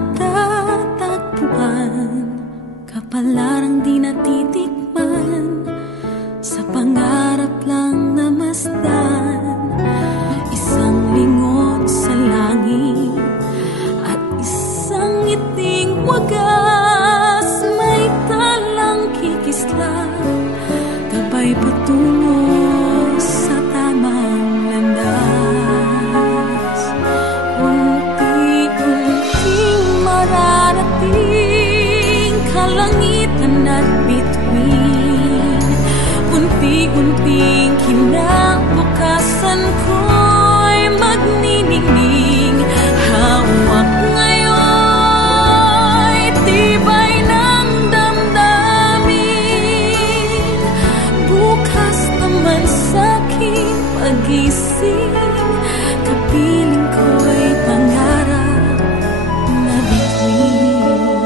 matatagpuan, kapalarang di natitikman, sa pangarap lang namasdan. Isang lingon sa langit at isang ngiting wagas, may talang kikisla, gabay patungo sa tamang landas. Unti-unting mararating kalangitan at bituin, unti-unting kinabukasan ko'y magniningning. Hawak ngayon tibay ng damdamin, bukas naman sa'king pag-ising, kapiling ko'y pangarap na bituin.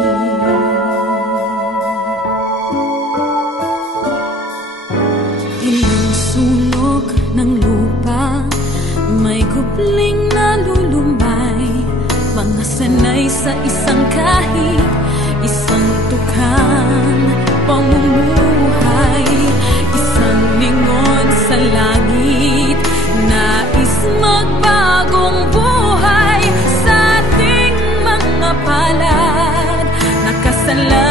Ilang sulok ng lupa, may kupling na lulumbay, mga sanay sa isang kahig, isang tukan, pamumuhay, isang lingon sa langit, nais magbagong buhay sa ating mga palad, nakasala